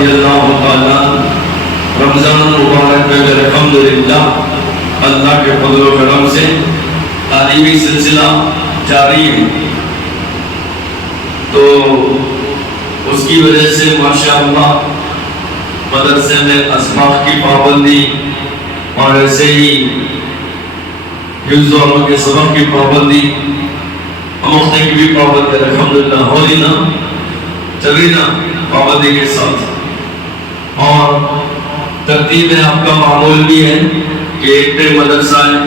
رضی اللہ تعالیٰ رمضان مبارک میں الحمدللہ اللہ کے فضل و کرم سے تعلیمی سلسلہ جاری ہے، تو اس کی وجہ سے ماشاءاللہ مدرسے میں اسباق کی پابندی اور ایسے ہی حفظ و عمل کے سبق کی پابندی، مفتی کی بھی پابندی الحمدللہ ہو رہی نا، چل رہی نا پابندی کے ساتھ. اور ترتیب میں آپ کا معمول بھی ہے کہ ایک ٹائم مدرسہ ہے،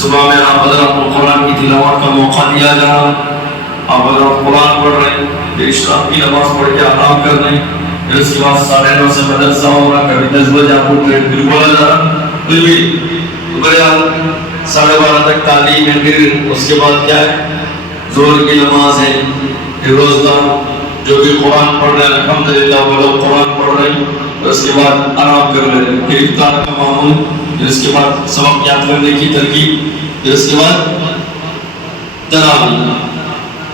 صبح میں آپ حضرات کو قرآن کی تلاوت کا موقع دیا جا رہا، آپ حضرات قرآن پڑھ رہے ہیں، پھر اشراق کی نماز پڑھ کے آرام کر رہے ہیں، پھر اس کے بعد 9:30 سے مدرسہ ہو رہا، کبھی 10 بجے آپ اٹھ رہے ہیں، پھر بولا جا رہا پھر بھی بہرحال 12:30 تک تعلیم ہے. پھر اس کے بعد کیا ہے، ظہر کی نماز ہے، پھر روزگار جو بھی قرآن پڑھ رہے ہیں الحمدللہ وہ لوگ قرآن پڑھ رہے ہیں، اور اس کے بعد آرام کر رہے ہیں، پھر افطار کا معمول، پھر اس کے بعد سبق یاد کرنے کی ترکیب، پھر اس کے بعد تراویح.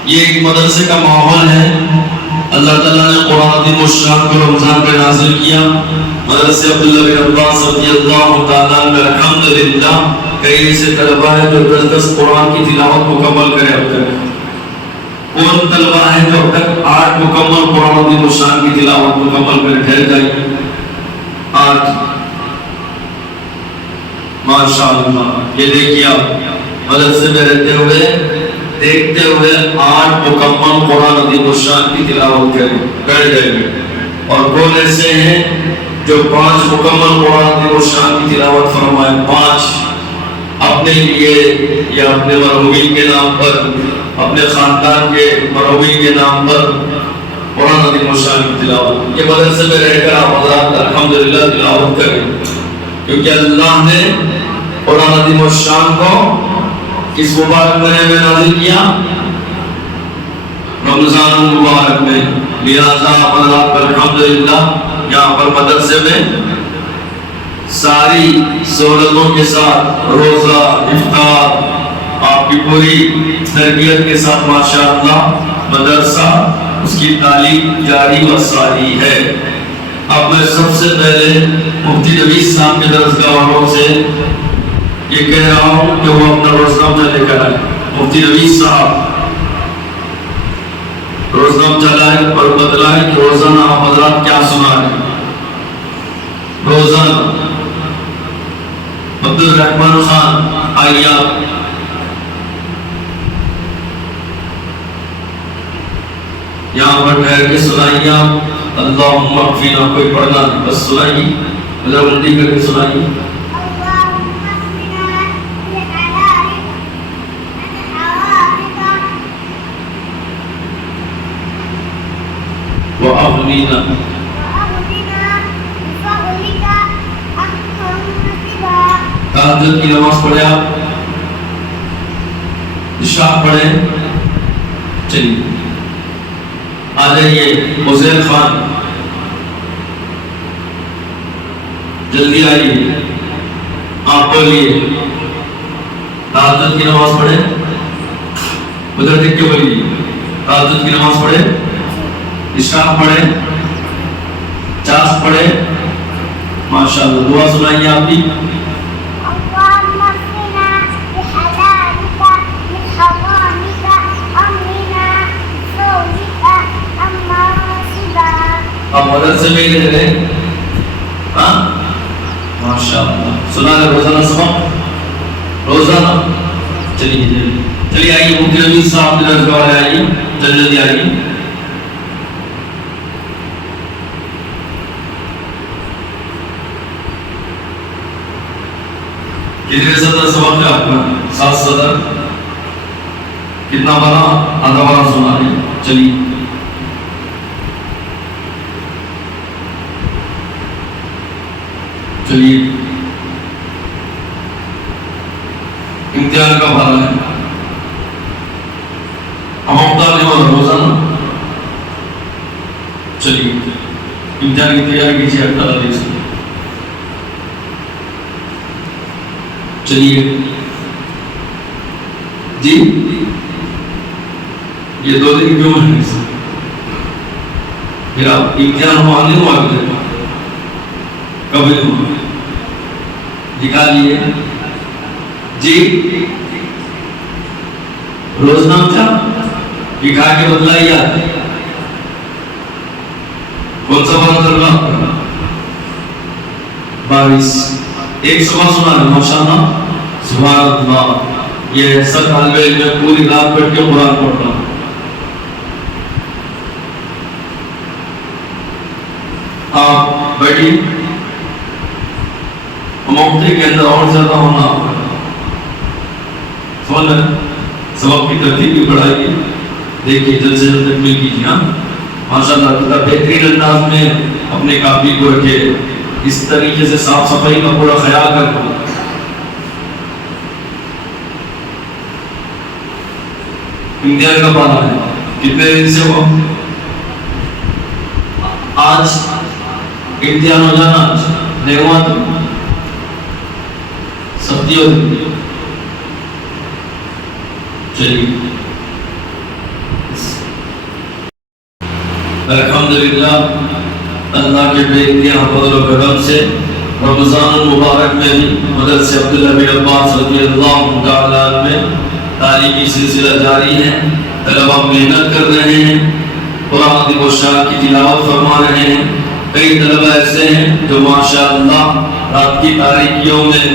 یہ ایک مدرسے کا ماحول ہے. اللہ تعالیٰ نے قرآن عظیم الشان کو رمضان پہ نازل کیا. مدرسے عبداللہ بن عباس رضی اللہ تعالیٰ عنہ الحمدللہ کئی ایسے طلبہ ہیں جو 10 قرآن کی تلاوت مکمل کرے اب تک. کون طلبہ ہیں جو اب تک 8 مکمل قرآن عظیم الشان کی تلاوت مکمل کرے؟ ٹھہر جائیے، 8 ماشاءاللہ. یہ دیکھیے آپ مدرسے میں رہتے ہوئے دیکھتے ہوئے 8 مکمل قرآن عظیم الشان کی تلاوت کریں، کر جائیں گے. اور کون ایسے ہیں جو 5 مکمل قرآن عظیم الشان کی تلاوت فرمائے؟ 5 اپنے لیے یا اپنے مرحومین کے نام پر، اپنے خاندان کے مرحومین کے نام پر قرآن عظیم الشان کی تلاوت. یہ مدرسے میں رہ کر آپ حضرات الحمدللہ تلاوت کریں، کیونکہ اللہ نے قرآن عظیم الشان کو کس مبارک مہینے میں نازل کیا؟ رمضان مبارک میں. لہذا حضرات الحمدللہ یہاں پر مدرسے میں ساری سہولتوں کے ساتھ روزہ، افطار، آپ کی پوری تربیت کے ساتھ ماشاءاللہ مدرسہ اس کی تعلیم جاری و ساری ہے. اب میں سب سے پہلے مفتی نوید صاحب کے درسگاہ والوں سے یہ کہہ رہا ہوں کہ وہ اپنا روزنامہ لے کر آئے. مفتی نوید صاحب روزنامہ چلائے اور بتلائے کہ روزانہ آپ حضرات کیا سنا رہے ہیں. روزانہ عبدالرحمن خان آئیے آپ. یہاں پر ٹھہر کے سنائیے آپ. اللہم اکفینا، کوئی پڑھنا نہیں، بس سنائیے، مجھے منڈی کر کے سنائیے. وَأَغْنِنَا تہجد کی نماز پڑھے آپ، عشاء پڑھے. چلیے آ جائیے حسین خان، جلدی آئیے، آپ بولیے. تہجد کی نماز پڑھے، ادھر دیکھ کے بولیے. تہجد کی نماز پڑھے، عشاء پڑھے، چاش پڑھے، ماشاءاللہ. دعا سنائیے آپ بھی. آپ مدرسے میں ہی رہ رہے، ہاں ماشاءاللہ. سنا ہے روزانہ سبق، روزانہ. چلیے چلیے آئیے مفتی نوید صاحب کے درس والے آئیے، جلدی آئیے. کتنے صدر سبق ہے آپ کا؟ 7 صدر. کتنا بنا؟ آدھا بنا سنا ہے. چلیے چلیے. امتحان کا بھر ہے، ہم امتحان جو روزانہ. چلیے امتحان کی تیاری کیجیے. اللہ دیکھ سکتے. چلیے جی. یہ 2 دن کیوں ہے؟ پھر آپ امتحان ہوا نہیں ہوا ابھی تک؟ کبھی نہیں ہوا؟ دکھا لیے جی روزنامہ تھا دکھا کے بدلا یاد کون سا بات کر رہا 22 ایک صبح سنا ہے ماشاءاللہ سبحان اللہ یہ سب طالب علم میں پوری رات بیٹھ کے قرآن پڑھ رہا ہوں. آپ بیٹھیے مفتی کے اندر اور زیادہ ہونا سمجھ رہے سبق کی ترتیب بھی بڑھائیے دیکھیے جلد سے جلد تکمیل کیجیے. ہاں ماشاءاللہ کتنا بہترین انداز میں اپنے کاپی کو رکھے اس طریقے سے صاف صفائی کا پورا خیال کرنا. امتحان کا پانا ہے کتنے دن سے ہوا آج امتحان ہو جانا نہیں ہوا تو سختی ہوتی. چلیے الحمدللہ اللہ کے بے انتہا فضل و کرم سے رمضان المبارک میں بھی مدرسے عبداللہ بن عباس رضی اللہ تعالیٰ عنہ میں تعلیمی سلسلہ جاری ہے. طلبہ محنت کر رہے ہیں قرآن عظیم الشان کی تلاوت فرما رہے ہیں. کئی طلبہ ایسے ہیں جو ماشاءاللہ رات کی تاریکیوں میں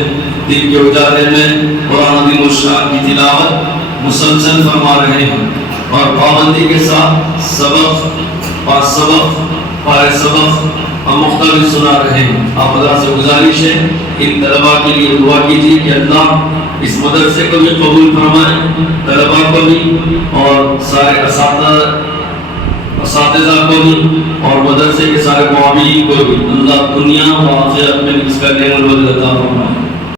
دن کے اجالے میں قرآن عظیم الشان کی تلاوت مسلسل فرما رہے ہیں اور پابندی کے ساتھ سبق پار سبق اور مختلف سنا رہے ہیں. آپ اللہ سے گزارش ہے ان طلبہ کے لیے دعا کیجیے کہ اللہ اس مدرسے کو بھی قبول فرمائے طلبہ کو بھی اور سارے اساتذہ کو بھی اور مدرسے کے سارے معاونین کو بھی اللہ دنیا و آخرت میں اس کا نعمت عطا فرمائے.